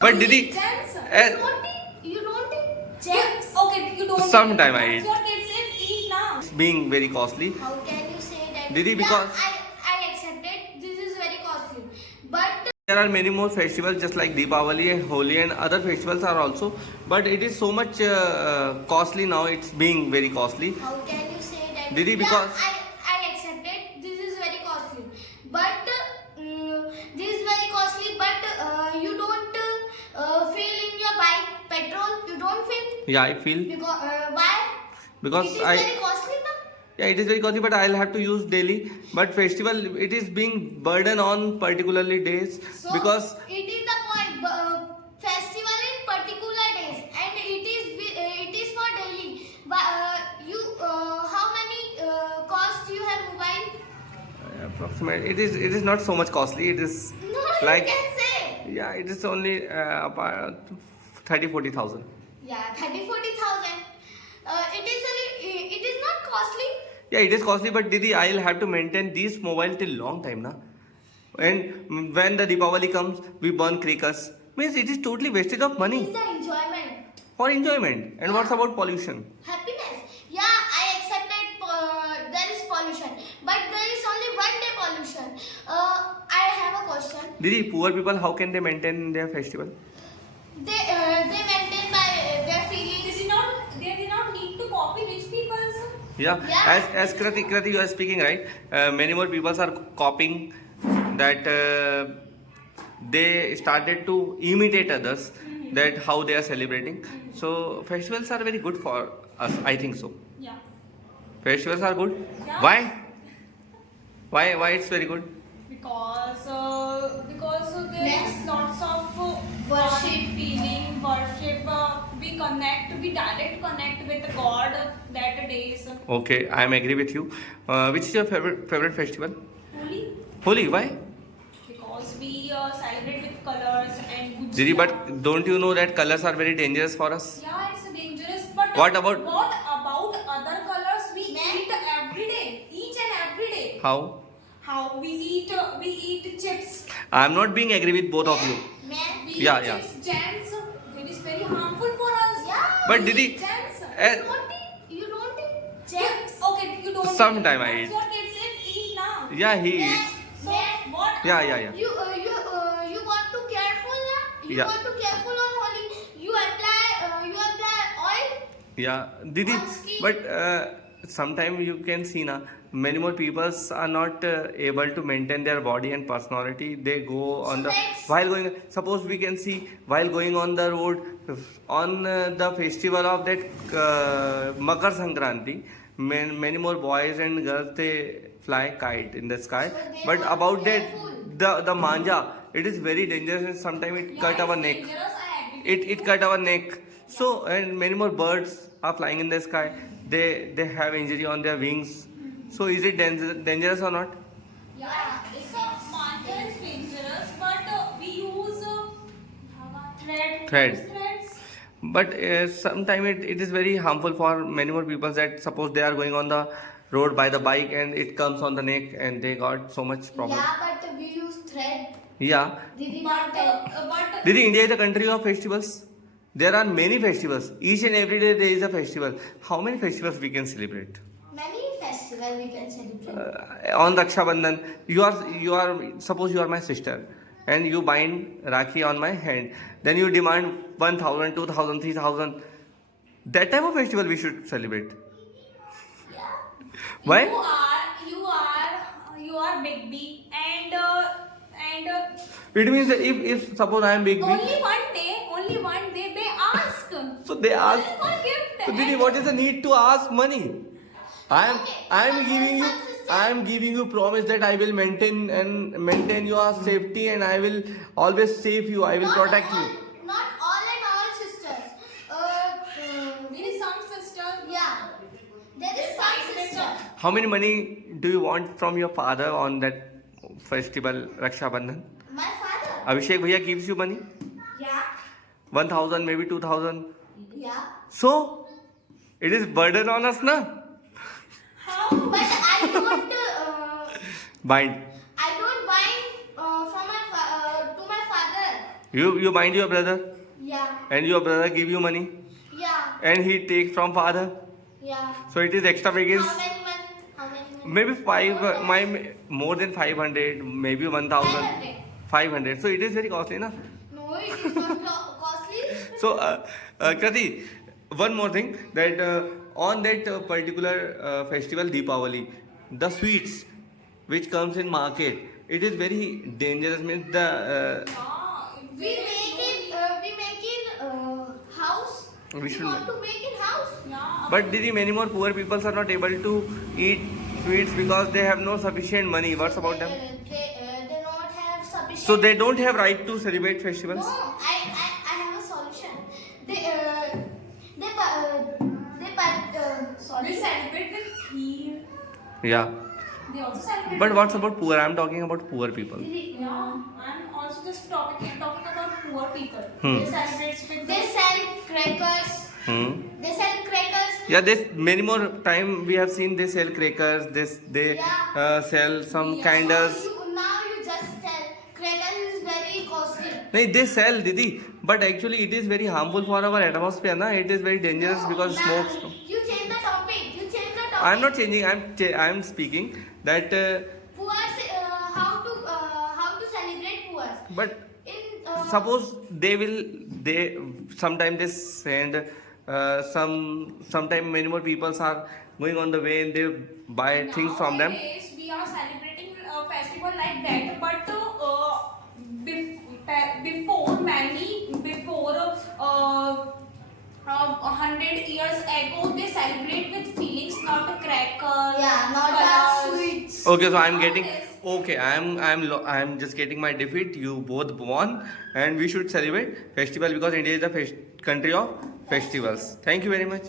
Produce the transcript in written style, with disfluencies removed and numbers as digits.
But Didi, Gems. eh, You don't eat gems. Okay, you don't. sometime I But eat. your kids eat now. It's being very costly. How can you say that? Didi, because I accept it. This is very costly. But there are many more festivals just like Deepavali and Holi and other festivals are also. But it is so much costly now. It's being very costly. how can you say that? Didi, because I accept it. This is very costly. But this is very costly. But you don't fill in your bike petrol. You don't fill yeah, I feel because why? because It is very costly now. yeah, it is very costly, but I'll have to use daily. But festival, it is being burden on particularly days So because it is the point. Festival in particular days, and it is for daily. But you how many cost you have mobile? approximately it is not so much costly. It is No, like you can say. yeah, it is only about 30,000-40,000. Yeah, 30,000-40,000. It is not costly. Yeah, it is costly, but Didi, I'll have to maintain this mobile till long time, na. And when the Deepavali comes, we burn crackers. Means it is totally wastage of It money is the enjoyment, for enjoyment. And what's about pollution? happiness. Yeah, I accept that there is pollution, but there is only one day pollution. I have a question. Didi, poor people, how can they maintain their festival? They maintain by their feelings. They do not need to copy rich people's. Yeah, Yeah. as Krati, you are speaking right. Many more people are copying that they started to imitate others that how they are celebrating. So festivals are very good for us. I think so. Yeah. Festivals are good. Yeah. Why? Why it's very good? Because there Yes. is lots of Worship. feeling, worship. We direct connect with God that days. Okay, I am agree with you. Which is your favorite festival? Holi, Holi. Why? because we celebrate with colors and gujia. Didi, but don't you know that colors are very dangerous for us? Yeah, it's dangerous. But What about- what about other colors we Man. eat every day, each and every day? How? How we eat chips. I am not being agree with both of you. Man, We Yeah, eat yeah. chips, jams. It is very harmful for us. yeah. But Didi, Jams. eh, You don't eat gems. Okay, you don't. Sometime I But eat. Your kids eat now. yeah, he Man, eats. So man, what? Yeah. you want to careful na? You Yeah. want to careful on Holi. You apply oil. Yeah, Didi, On skin. but sometimes you can see na many more peoples are not able to maintain their body and personality. They go on So the that's- while going. Suppose we can see while going on the road on the festival of that Makar Sankranti. Many more boys and girls they fly kite in the sky. So they But must about be that careful. the manja, it is very dangerous and sometimes it Yeah, cut it's our neck. dangerous, I agree with It you. cut our neck. So and many more birds are flying in the sky. They have injury on their wings. So is it dangerous or not? Yeah, it's a manja is dangerous, but we use Thread. threads. But sometimes it is very harmful for many more people that suppose they are going on the road by the bike and it comes on the neck and they got so much problem. Yeah, but we use thread. Yeah. Didi But not Didi, India is a country of festivals. There are many festivals. Each and every day there is a festival. How many festivals we can celebrate? many festival we can celebrate. On Raksha Bandhan, you are suppose you are my sister and you bind Rakhi on my hand. Then you demand 1,000, 2,000, 3,000. That type of festival we should celebrate. Yeah. Why? You are big B and It means that if suppose I am big B, only one day they ask. so they ask. Only for gift. So Didi, what is the need to ask money? I am giving you promise that I will maintain your safety and I will always save you. I will Not protect all, you. Not all and all sisters. There is some sister. Yeah. There is some sister. How many money do you want from your father on that festival Raksha Bandhan? My father. Abhishek Bhaiya gives you money? Yeah. 1,000, maybe 2,000. Yeah. So, it is burden on us, na? How? But I don't. Bind. I don't buy from to my father. You mind your brother, Yeah. and your brother give you money, Yeah. and he takes from father. Yeah. So it is extravagance. How many money? How many money? Maybe more than 500, maybe 1000. 500. 500. So it is very costly, na? No, it is not costly. So, Krati, one more thing that on that particular festival Deepavali, the sweets which comes in market, it is very dangerous. Means the We make in house. We We should- want to make in house. Yeah. but Didi, many more poor people are not able to eat sweets because they have no sufficient money. What's about them? They not have sufficient. So they don't have right to celebrate No, festivals. I have a solution. We celebrate with kheer. Yeah. They also celebrate. But what's about poor? I'm talking about poor people. Yeah, I'm also just talking about poor people. Hmm. They celebrate with They sell crackers. Hmm. They sell crackers. Yeah, this many more time we have seen they sell crackers. They Yeah. sell some Yeah, candles. Now you just tell crackers is very costly. No, they sell, Didi, but actually it is very harmful for our atmosphere. Na, it is very dangerous No, because now smoke. You change the topic. You change the topic. I'm not changing. I'm speaking that. Poor, how to celebrate poor. But In suppose they sometime they send sometime many more people are going on the way and they buy things from them. Nowadays, we are celebrating a festival like that, but before 100 years ago, they celebrate with feelings, not crackers. Yeah, not colors. the sweets. Okay, so I'm getting Nowadays. okay. I'm just getting my defeat. You both won, and we should celebrate festival because India is the country of festivals. Thank you very much.